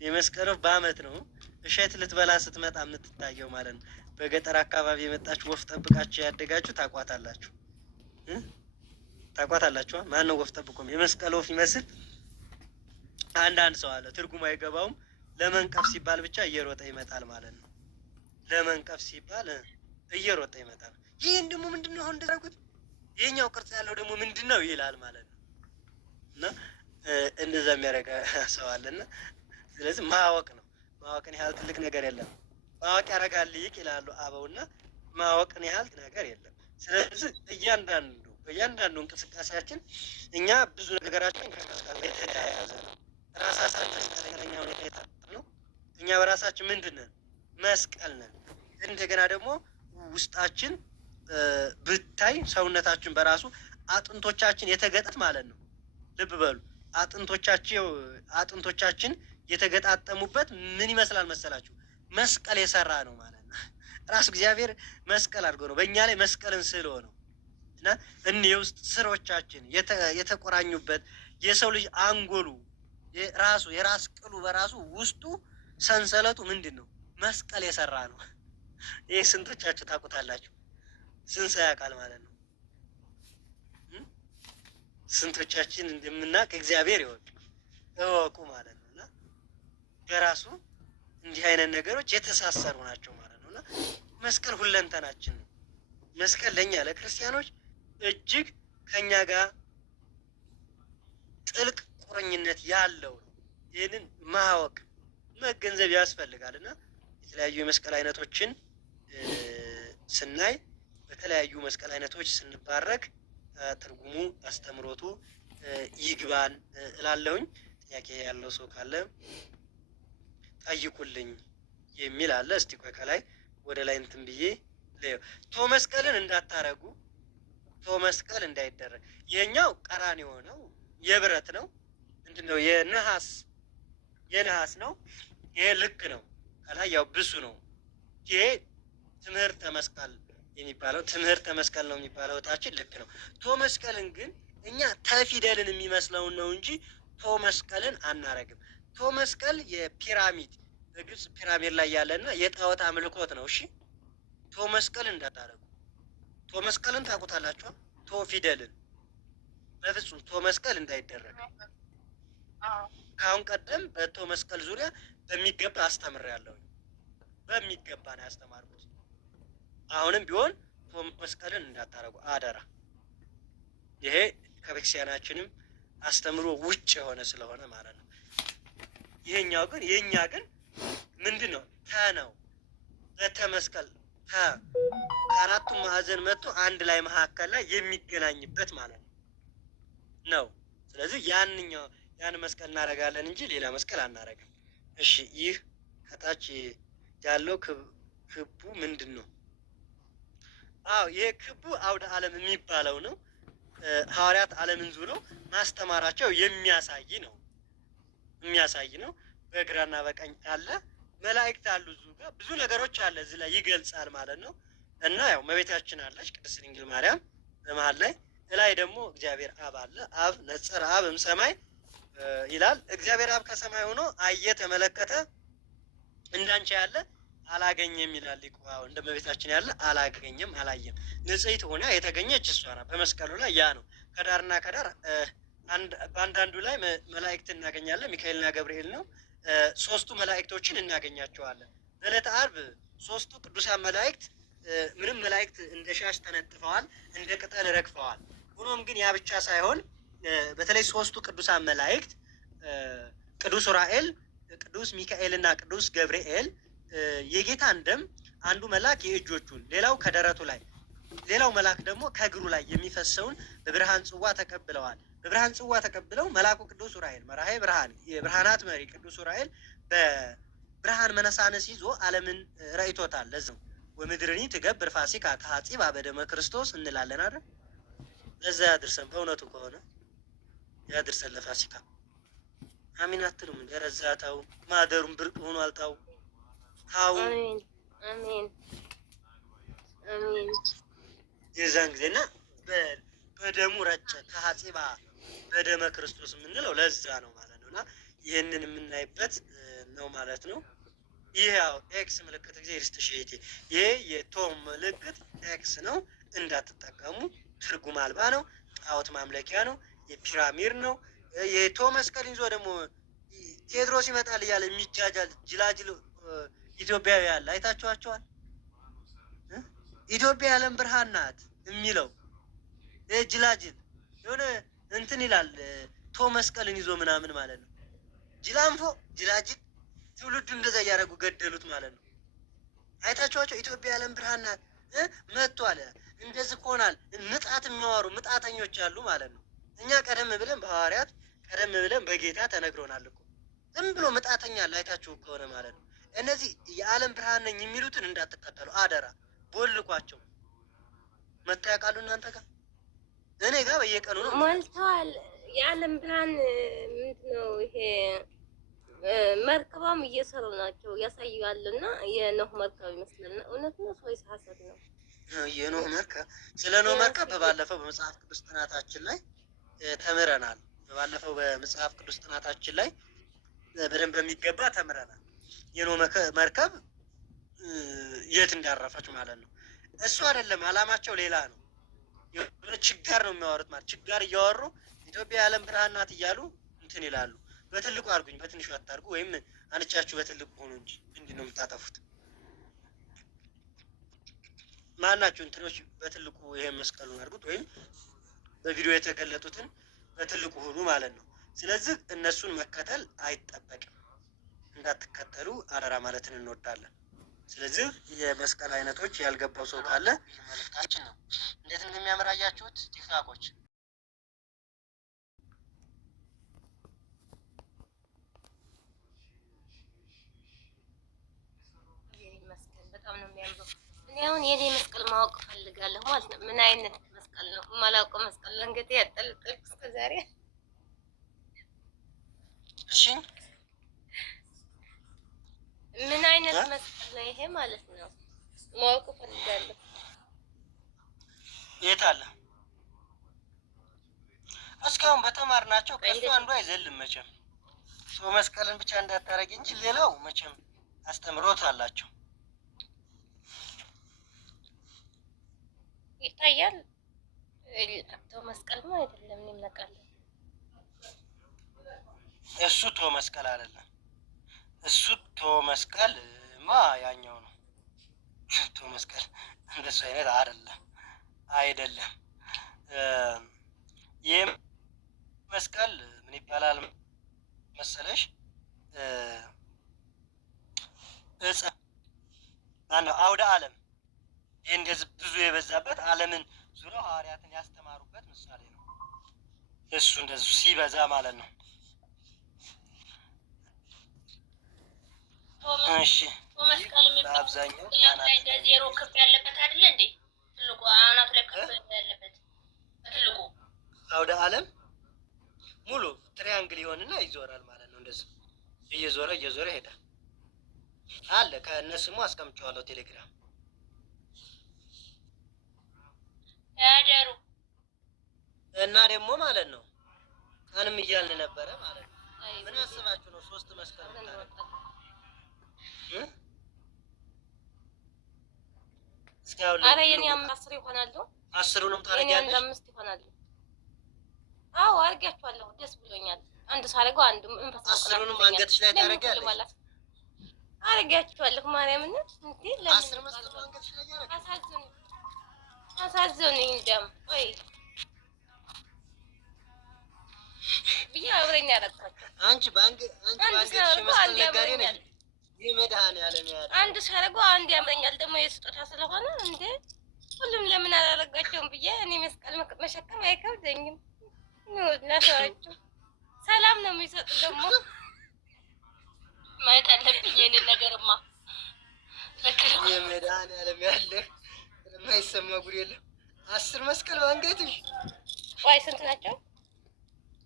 የመስቀል ወፍ በአመት ነው እሸት ልትበላ ስትመጣ የምትታየው ማለት ነው። በገጠር አካባቢ የመጣችሁ ወፍ ጠብቃችሁ ያደጋችሁ ታቋታላችሁ። ታቋታላችሁ። ማን ነው ወፍ ጠብቆ የመስቀል ወፍ ይመስል አንዳንድ ሰው አለ ትርጉም አይገባውም። ለመንቀፍ ሲባል ብቻ እየሮጠ ይመጣል ማለት ነው። ለመንቀፍ ሲባል እየሮጠ ይመጣል። ይህን ደግሞ ምንድነው አሁን እንደዛጉት ይሄኛው ቅርጽ ያለው ደግሞ ምንድነው ይላል ማለት ነው። እና እንደዛ የሚያደርግ ሰው አለና ስለዚህ ማወቅ ነው። ማወቅን ያህል ትልቅ ነገር የለም። ማወቅ ያደርጋል ሊቅ ይላሉ አበውና ማወቅን ያህል ነገር የለም። ስለዚህ እያንዳንዱ እንቅስቃሴያችን እኛ ብዙ ነገራችን ከመስቀል ጋር የተያያዘ ነው። ራሳችን መስቀለኛ ሁኔታ ነው። እኛ በራሳችን ምንድን ነን? መስቀል ነን። እንደገና ደግሞ ውስጣችን ብታይ ሰውነታችን በራሱ አጥንቶቻችን የተገጠጥ ማለት ነው። ልብ በሉ አጥንቶቻችን የተገጣጠሙበት ምን ይመስላል መሰላችሁ? መስቀል የሰራ ነው ማለት ነው። ራሱ እግዚአብሔር መስቀል አድርጎ ነው በእኛ ላይ መስቀልን ስሎ ነው። እና እኒህ የውስጥ ስሮቻችን የተቆራኙበት የሰው ልጅ አንጎሉ ራሱ የራስ ቅሉ በራሱ ውስጡ ሰንሰለቱ ምንድን ነው? መስቀል የሰራ ነው። ይህ ስንቶቻችሁ ታውቁታላችሁ? ስንት ሰው ያውቃል ማለት ነው? ስንቶቻችን እንደምናውቅ እግዚአብሔር እወቁ ማለት ነው። እና በራሱ እንዲህ አይነት ነገሮች የተሳሰሩ ናቸው ማለት ነው። እና መስቀል ሁለንተናችን ነው። መስቀል ለእኛ ለክርስቲያኖች እጅግ ከኛ ጋር ጥልቅ ቁርኝነት ያለው ነው። ይህንን ማወቅ መገንዘብ ያስፈልጋል። እና የተለያዩ የመስቀል አይነቶችን ስናይ በተለያዩ መስቀል አይነቶች ስንባረክ ትርጉሙ አስተምሮቱ ይግባን እላለሁኝ። ጥያቄ ያለው ሰው ካለ ጠይቁልኝ የሚል አለ። እስቲ ቆይ ከላይ ወደ ላይ እንትን ብዬ ቶ መስቀልን እንዳታረጉ፣ ቶ መስቀል እንዳይደረግ። ይሄኛው ቀራንዮ ነው፣ የብረት ነው። ምንድን ነው? የነሐስ ነው። ይሄ ልክ ነው። ከላይ ያው ብሱ ነው። ይሄ ትምህርተ መስቀል የሚባለው ትምህርተ መስቀል ነው የሚባለው። እታችን ልክ ነው። ቶ መስቀልን ግን እኛ ተፊደልን የሚመስለውን ነው እንጂ ቶ መስቀልን አናረግም። ቶ መስቀል የፒራሚድ በግብጽ ፒራሚድ ላይ ያለና የጣዖት አምልኮት ነው። እሺ ቶ መስቀል እንዳታረጉ። ቶ መስቀልን ታውቁታላችሁ? ቶ ፊደልን በፍጹም ቶ መስቀል እንዳይደረግ ከአሁን ቀደም በቶ መስቀል ዙሪያ በሚገባ አስተምሬያለሁ። በሚገባ ነው ያስተማርኩት። አሁንም ቢሆን ቶ መስቀልን እንዳታረጉ አደራ። ይሄ ከቤተክርስቲያናችንም አስተምሮ ውጭ የሆነ ስለሆነ ማለት ነው። ይሄኛው ግን የኛ ግን ምንድን ነው? ተ ነው። በተ መስቀል ከአራቱም ማዕዘን መጥቶ አንድ ላይ መካከል ላይ የሚገናኝበት ማለት ነው። ስለዚህ ያን መስቀል እናደርጋለን እንጂ ሌላ መስቀል አናደርግም። እሺ ይህ ከታች ያለው ክቡ ምንድን ነው? አዎ ይሄ ክቡ አውደ ዓለም የሚባለው ነው። ሐዋርያት ዓለምን ዙረው ማስተማራቸው የሚያሳይ ነው። በግራና በቀኝ አለ መላእክት አሉ። እዚሁ ጋር ብዙ ነገሮች አለ እዚህ ላይ ይገልጻል ማለት ነው። እና ያው እመቤታችን አለች ቅድስት ድንግል ማርያም በመሀል ላይ ደግሞ እግዚአብሔር አብ አለ። አብ ነጸረ አብም ሰማይ ይላል። እግዚአብሔር አብ ከሰማይ ሆኖ አየ፣ ተመለከተ፣ እንዳንቺ ያለ አላገኘም ይላል ሊቁ። እንደ እመቤታችን ያለ አላገኘም፣ አላየም። ንጽሕት ሆና የተገኘች እሷ ናት። በመስቀሉ ላይ ያ ነው። ከዳርና ከዳር በአንዳንዱ ላይ መላእክት እናገኛለን። ሚካኤልና ገብርኤል ነው። ሶስቱ መላእክቶችን እናገኛቸዋለን። በዕለተ ዓርብ ሶስቱ ቅዱሳን መላእክት ምንም መላእክት እንደ ሻሽ ተነጥፈዋል፣ እንደ ቅጠል ረግፈዋል። ሆኖም ግን ያ ብቻ ሳይሆን በተለይ ሶስቱ ቅዱሳን መላእክት ቅዱስ ዑራኤል፣ ቅዱስ ሚካኤል እና ቅዱስ ገብርኤል የጌታን ደም አንዱ መልአክ የእጆቹን፣ ሌላው ከደረቱ ላይ፣ ሌላው መልአክ ደግሞ ከእግሩ ላይ የሚፈሰውን በብርሃን ጽዋ ተቀብለዋል። በብርሃን ጽዋ ተቀብለው መልአኩ ቅዱስ ዑራኤል መራሄ ብርሃን የብርሃናት መሪ ቅዱስ ዑራኤል በብርሃን መነሳነስ ይዞ ዓለምን ረእቶታል። ለዚህ ወምድርኒ ትገብር ፋሲካ ከሐጺባ በደመ ክርስቶስ እንላለን አይደል? ለዛ ያድርሰን። በእውነቱ ከሆነ ያድርሰን ለፋሲካ። አሚን አትሉም? እንደረዛታው ማደሩን ብርቅ ሆኖ አልታው ታው አሜን አሜን። የዛን ጊዜና በደሙ ረጨ ከሐጺባ በደመ ክርስቶስ የምንለው ለዛ ነው ማለት ነው። እና ይህንን የምናይበት ነው ማለት ነው። ይህ ያው ኤክስ ምልክት ጊዜ ሪስትሽቲ ይሄ የቶም ምልክት ኤክስ ነው፣ እንዳትጠቀሙ። ትርጉም አልባ ነው፣ ጣዖት ማምለኪያ ነው፣ የፒራሚድ ነው። የቶ መስቀል ይዞ ደግሞ ቴዎድሮስ ይመጣል እያለ የሚጃጃል ጅላጅል ኢትዮጵያዊ ያለ አይታችኋቸዋል። ኢትዮጵያ የዓለም ብርሃን ናት የሚለው ጅላጅል የሆነ እንትን ይላል። ቶ መስቀልን ይዞ ምናምን ማለት ነው። ጅላንፎ ጅላጅል ትውልዱ እንደዛ እያደረጉ ገደሉት ማለት ነው። አይታችኋቸው። ኢትዮጵያ የዓለም ብርሃን ናት መጥቷል፣ እንደዚህ ሆናል። ምጣት የሚያወሩ ምጣተኞች አሉ ማለት ነው። እኛ ቀደም ብለን በሐዋርያት ቀደም ብለን በጌታ ተነግሮናል እኮ። ዝም ብሎ ምጣተኛ አለ አይታችሁ ከሆነ ማለት ነው። እነዚህ የዓለም ብርሃን ነኝ የሚሉትን እንዳትከተሉ አደራ። ቦልኳቸው መጣ ያውቃሉ እናንተ ጋር እኔ ጋር በየቀኑ ነው ሞልተዋል። የዓለም ብርሃን ምንድን ነው ይሄ? መርከባም እየሰሩ ናቸው ያሳያሉ። እና የኖህ መርከብ ይመስላል። እውነት ነው ወይስ ሀሰት ነው? የኖህ መርከብ። ስለ ኖህ መርከብ በባለፈው በመጽሐፍ ቅዱስ ጥናታችን ላይ ተምረናል። በባለፈው በመጽሐፍ ቅዱስ ጥናታችን ላይ በደንብ በሚገባ ተምረናል። የኖህ መርከብ የት እንዳረፈች ማለት ነው። እሱ አይደለም አላማቸው፣ ሌላ ነው። ችጋር ነው የሚያወሩት ማለት ችጋር እያወሩ ኢትዮጵያ የዓለም ብርሃን ናት እያሉ እንትን ይላሉ። በትልቁ አድርጉኝ በትንሹ አታርጉ፣ ወይም አንቻችሁ በትልቁ ሆኑ እንጂ ምንድን ነው የምታጠፉት? ማናችሁ እንትኖች በትልቁ ይሄን መስቀሉን አድርጉት፣ ወይም በቪዲዮ የተገለጡትን በትልቁ ሆኑ ማለት ነው። ስለዚህ እነሱን መከተል አይጠበቅም። እንዳትከተሉ አደራ ማለትን እንወዳለን። ስለዚህ የመስቀል አይነቶች ያልገባው ሰው ካለ መልእክታችን ነው። እንዴት እንደሚያምር አያችሁት? ቲክታኮች በጣም ነው የሚያምረው። እኔ አሁን የኔ መስቀል ማወቅ ፈልጋለሁ ማለት ነው። ምን አይነት መስቀል ነው? የማላውቀው መስቀል ለንገቴ ያጠልጥልኩ እስከዛሬ። እሺ ምን አይነት መስቀል ነው ይሄ ማለት ነው? ማወቅ ፈልጋለሁ። የት አለ? እስካሁን በተማርናቸው ከሱ አንዱ አይዘልም መቼም። ሰው መስቀልን ብቻ እንዳታረጊ እንጂ ሌላው መቼም አስተምሮት አላቸው። ይታያል። ቶ መስቀል ነው አይደለም? እኔ የምናውቃለሁ። እሱ ቶ መስቀል አይደለም። እሱ ቶ መስቀል ማ ያኛው ነው። ቶ መስቀል እንደሱ አይነት አይደለም። ይህም መስቀል ምን ይባላል መሰለሽ? እጽ ማነው? አውደ ዓለም። ይህ እንደዚህ ብዙ የበዛበት ዓለምን ዙሪያው ሐዋርያትን ያስተማሩበት ምሳሌ ነው። እሱ እንደዚህ ሲበዛ ማለት ነው። እሺ መስቀል በአብዛኛው ዜሮ ክብ ያለበት አይደለ እንዴ? ትልቁ አናቱ ላይ ክብ ያለበት ትልቁ አውደ ዓለም ሙሉ ትሪያንግል ይሆንና ይዞራል ማለት ነው። እንደዚህ እየዞረ ይሄዳል አለ። ከእነስሙ አስቀምጨዋለሁ ቴሌግራም ያደሩ እና ደግሞ ማለት ነው ቀንም እያልን ነበረ ማለት ነው። ምን አስባችሁ ነው 3 መስቀል ታረቁ? አረ የኔ 10 ይሆናሉ። 10ሩንም ታረጊያለሽ? 5 ይሆናሉ። አዎ አርጋችኋለሁ። ደስ ብሎኛል። አንድ ሳረገው አንዱ መንፈስ 10ሩንም አንገትሽ ላይ ታረጊያለሽ? አርጋችኋለሁ። ማርያምን እንዴ ለምን 10 መስቀል አንገትሽ ላይ ያረጋል? አሳዘኑኝ። ደም ወይ ብዬ አብረኛ ያረጋችሁ አንቺ ባንገትሽ መስቀል ነጋዴ ነሽ። ይህ መድኃኒዓለም ያለ አንድ ሳረገው አንድ ያምረኛል። ደግሞ የስጦታ ስለሆነ እንዴ ሁሉም ለምን አላረጋቸውም ብዬ እኔ መስቀል መሸከም አይከብደኝም። ለሰዋቸው ሰላም ነው የሚሰጡ። ደግሞ ማየት አለብኝ ይሄንን ነገርማ። የመድኃኒዓለም ያለ የማይሰማ ጉድ የለም። 10 መስቀል ባንገትሽ። ዋይ ስንት ናቸው?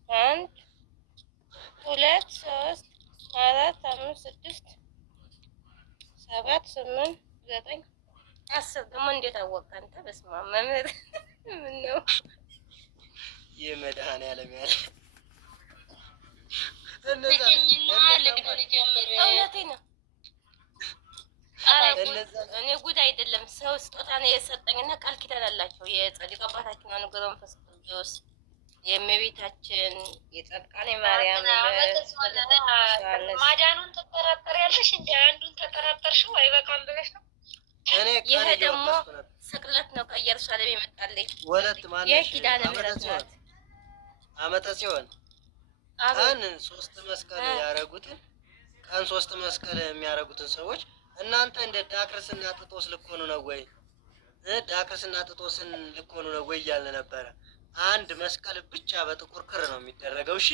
1 2 3 4 5 6 7 8 9 10 ደግሞ እንዴት አወቅህ አንተ? በስመ አብ መምህር ምን ነው የመድኃኒዓለም ያለ እውነቴን ነው። እኔ ጉድ አይደለም ሰው ስጦታ ነው የሰጠኝና ቃል ኪዳን አላቸው የጻድቁ አባታችን ንጉሠ መንፈስ ቅዱስ የእመቤታችን የጻድቃኔ ማርያም ማዳኑን ትጠራጠሪያለሽ? እንደ አንዱን ተጠራጠርሽው አይበቃም ብለሽ ነው? ይሄ ደግሞ ስቅለት ነው ከኢየሩሳሌም የመጣልኝ የኪዳነ ምሕረት ናት። ዓመተ ጽዮን ቀን 3 መስቀል ያደረጉትን ቀን 3 መስቀል የሚያደርጉትን ሰዎች እናንተ እንደ ዳክርስና ጥጦስ ልኮኑ ነው ወይ? ዳክርስና ጥጦስን ልኮኑ ነው ወይ እያለ ነበረ። አንድ መስቀል ብቻ በጥቁር ክር ነው የሚደረገው። እሺ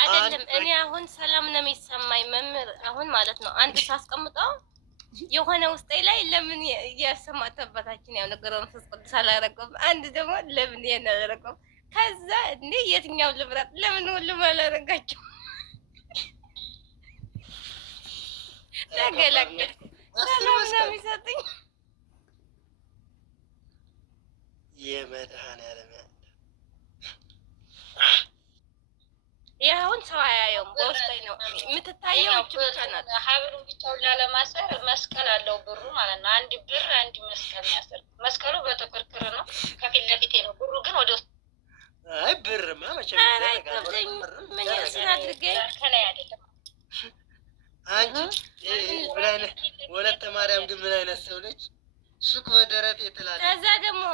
አይደለም። እኔ አሁን ሰላም ነው የሚሰማኝ መምህር፣ አሁን ማለት ነው አንድ ሳስቀምጠው የሆነ ውስጤ ላይ ለምን የሰማዕቱ አባታችን ያው ነገረ መንፈስ ቅዱስ አላደረገውም፣ አንድ ደግሞ ለምን ይሄን አላደረገውም። ከዛ እንዴ የትኛው ልምረጥ? ለምን ሁሉም አላደረጋቸው? ተገላገል ሰላም ነው የሚሰጥኝ የመድኃኔዓለም ይኸውን ሰው አያየውም። በውስጤ ነው የምትታየው ብቻ ናት። ሀብሉን ብቻውን ላለማሰር መስቀል አለው ብሩ ማለት ነው። አንድ ብር አንድ መስቀል ያሰር። መስቀሉ በጥቁር ክር ነው፣ ከፊት ለፊቴ ነው። ብሩ ግን ወደ ውስጥ አይ ብርማ መቼም ምን ያስን አድርገኝ ከላይ አይደለም። አንቺ ምን አይነት ወለተ ማርያም ግን ምን አይነት ሰው ነች? ሱቅ በደረት የተላለ ከዛ ደግሞ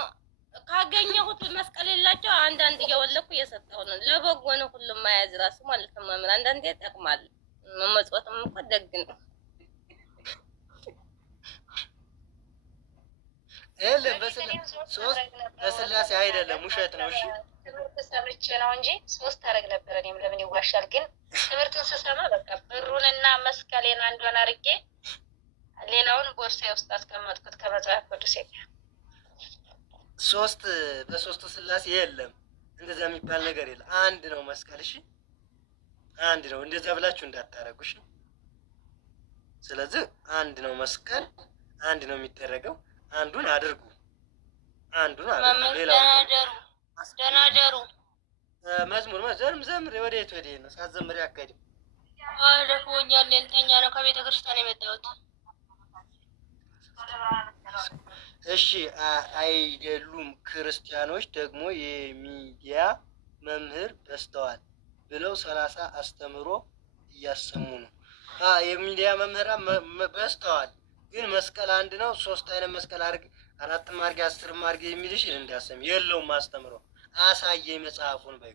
ካገኘሁት መስቀል የላቸው አንዳንድ እየወለኩ እየሰጠሁ ነው። ለበጎ ነው ሁሉም መያዝ ራሱ ማለት ነው። መምህር አንዳንዴ ይጠቅማል። መመጽወትም እኮ ደግ ነው። የለም በስላሴ አይደለም፣ ውሸት ነው። እሺ ትምህርት ሰምቼ ነው እንጂ 3 አረግ ነበር። እኔም ለምን ይዋሻል? ግን ትምህርትን ስሰማ በቃ ብሩንና መስቀሌን አንዷን አርጌ ሌላውን ቦርሳዬ ውስጥ አስቀመጥኩት ከመጽሐፍ ቅዱስ ጋር። በሶስቱ ስላሴ የለም እንደዛ የሚባል ነገር የለም። አንድ ነው መስቀል። እሺ አንድ ነው። እንደዛ ብላችሁ እንዳታረጉ እሺ። ስለዚህ አንድ ነው መስቀል፣ አንድ ነው የሚደረገው። አንዱን አድርጉ፣ አንዱን አድርጉ። ሌላው ደናደሩ መዝሙር ዘምር። ወዴት ነው ሳትዘምሪ አትሄጂም? ደክሞኛል፣ ልተኛ ነው። ከቤተ ክርስቲያን የመጣሁት። እሺ አይደሉም ክርስቲያኖች ደግሞ የሚዲያ መምህር በዝተዋል ብለው 30 አስተምሮ እያሰሙ ነው። የሚዲያ መምህራን በዝተዋል፣ ግን መስቀል አንድ ነው። 3 አይነት መስቀል አድርግ፣ 4 አድርግ፣ 10 አድርግ የሚልሽ እንዳሰም የለውም። አስተምሮ አሳየኝ መጽሐፉን በይ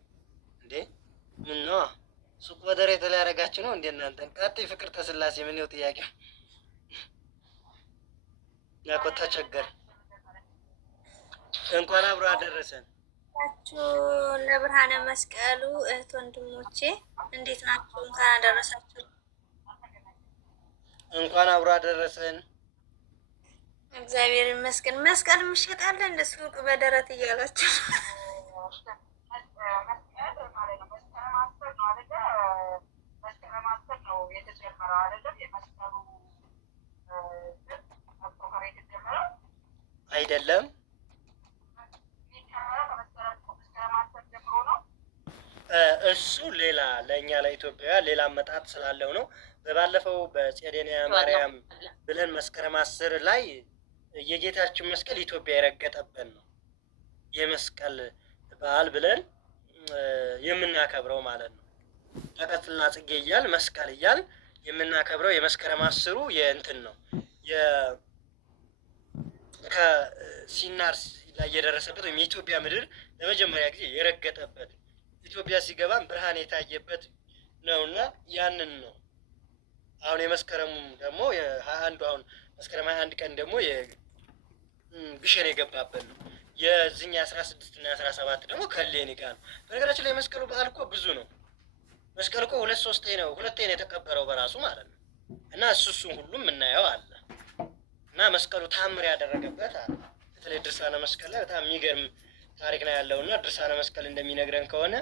እንዴ። ምን ነው ሱቅ በደረ የተላረጋችሁ ነው እንዴ እናንተ? ቀጥይ ፍቅርተ ስላሴ ምን ነው ጥያቄ? ያቆ ተቸገር። እንኳን አብሮ አደረሰን ለብርሃነ መስቀሉ እህት ወንድሞቼ እንዴት ናችሁ? እንኳን አደረሳችሁ። እንኳን አብሮ አደረሰን። እግዚአብሔር ይመስገን። መስቀል ምሽጣለ እንደ ሱቅ በደረት እያላችሁ አይደለም እሱ ሌላ ለእኛ ለኢትዮጵያውያን ሌላ አመጣጥ ስላለው ነው። በባለፈው በጼዴንያ ማርያም ብለን መስከረም 10 ላይ የጌታችን መስቀል ኢትዮጵያ የረገጠበት ነው የመስቀል በዓል ብለን የምናከብረው ማለት ነው። ተቀጥልና ጽጌ እያል መስቀል እያል የምናከብረው የመስከረም 10 የእንትን ነው ከሲናር ላይ የደረሰበት ወይም የኢትዮጵያ ምድር ለመጀመሪያ ጊዜ የረገጠበት ኢትዮጵያ ሲገባም ብርሃን የታየበት ነውና ያንን ነው። አሁን የመስከረሙ ደግሞ የ21 አሁን መስከረም 21 ቀን ደግሞ የግሸን የገባበት ነው። የዚህኛ 16 እና 17 ደግሞ ከሌኒ ጋር ነው። በነገራችን ላይ መስቀሉ በዓል እኮ ብዙ ነው። መስቀል እኮ 2-3 ነው፣ 2 ነው የተቀበረው በራሱ ማለት ነው። እና እሱን ሁሉም የምናየው አለ እና መስቀሉ ታምር ያደረገበት አለ። በተለይ ድርሳነ መስቀል ላይ በጣም የሚገርም ታሪክ ነው ያለው እና ድርሳነ መስቀል እንደሚነግረን ከሆነ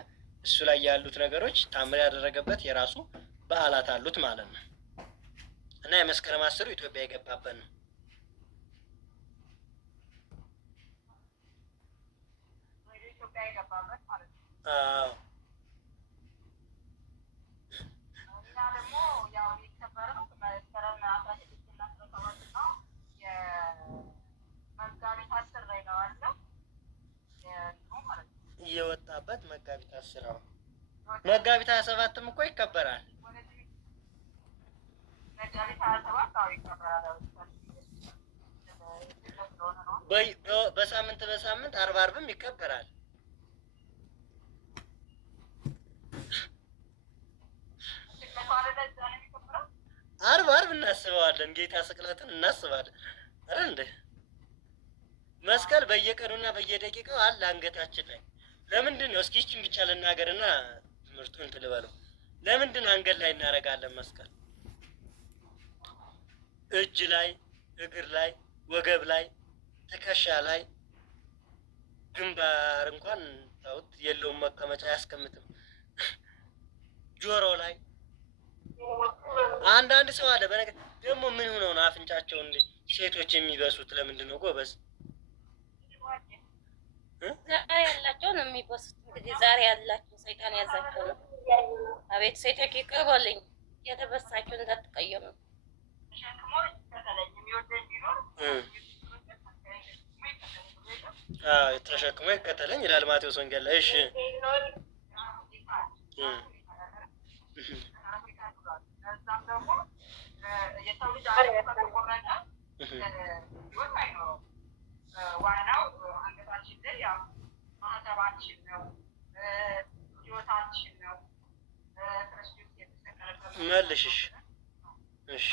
እሱ ላይ ያሉት ነገሮች ታምር ያደረገበት የራሱ በዓላት አሉት ማለት ነው። እና የመስከረም 10 ኢትዮጵያ የገባበት ነው። የወጣበት መጋቢት 10 ነው። መጋቢት 27ም እኮ ይከበራል። በሳምንት አርብም ይከበራል። አርብ እናስበዋለን። ጌታ ስቅለትን እናስባለን። አረ እንደ መስቀል በየቀኑና በየደቂቃው አለ አንገታችን ላይ። ለምንድን ነው እስኪ ይህችን ብቻ ልናገርና ትምህርቱን ትልበለው። ለምንድን አንገት ላይ እናደርጋለን መስቀል? እጅ ላይ፣ እግር ላይ፣ ወገብ ላይ፣ ትከሻ ላይ፣ ግንባር እንኳን ታውት የለውም መቀመጫ አያስቀምጥም። ጆሮ ላይ አንዳንድ ሰው አለ። በነገር ደግሞ ምን ሆነው ነው አፍንጫቸውን ሴቶች የሚበሱት? ለምንድን ነው ጎበዝ? ዛሬ ያላቸው ነው የሚበሱት። እንግዲህ ዛሬ ያላቸው ሰይጣን ያዛቸው ነው። አቤት ሴቶች ይቅርበልኝ፣ የተበሳቸው እንዳትቀየሙ። ተሸክሞ ይከተለኝ ይላል ማቴዎስ ወንጌል ላይ። እሺ የሰው ልጅ ከተቆረጠ ህይወት አይኖረውም። ዋናው አንገታችን ላይ ያው ማህተባችን ነው፣ ህይወታችን ነው። ክርስቶስ የተሰቀለበት መልሽሽ። እሺ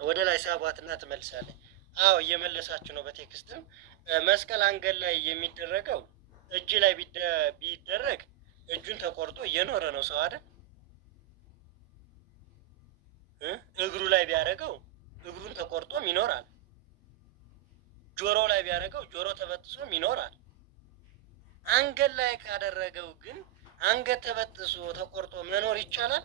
ወደ ላይ ሳቧትና ትመልሳለች። አዎ እየመለሳችሁ ነው። በቴክስትም መስቀል አንገት ላይ የሚደረገው እጅ ላይ ቢደረግ እጁን ተቆርጦ እየኖረ ነው ሰው አይደል? እግሩ ላይ ቢያደርገው እግሩን ተቆርጦም ይኖራል። ጆሮ ላይ ቢያደርገው ጆሮ ተበጥሶም ይኖራል። አንገት ላይ ካደረገው ግን አንገት ተበጥሶ ተቆርጦ መኖር ይቻላል?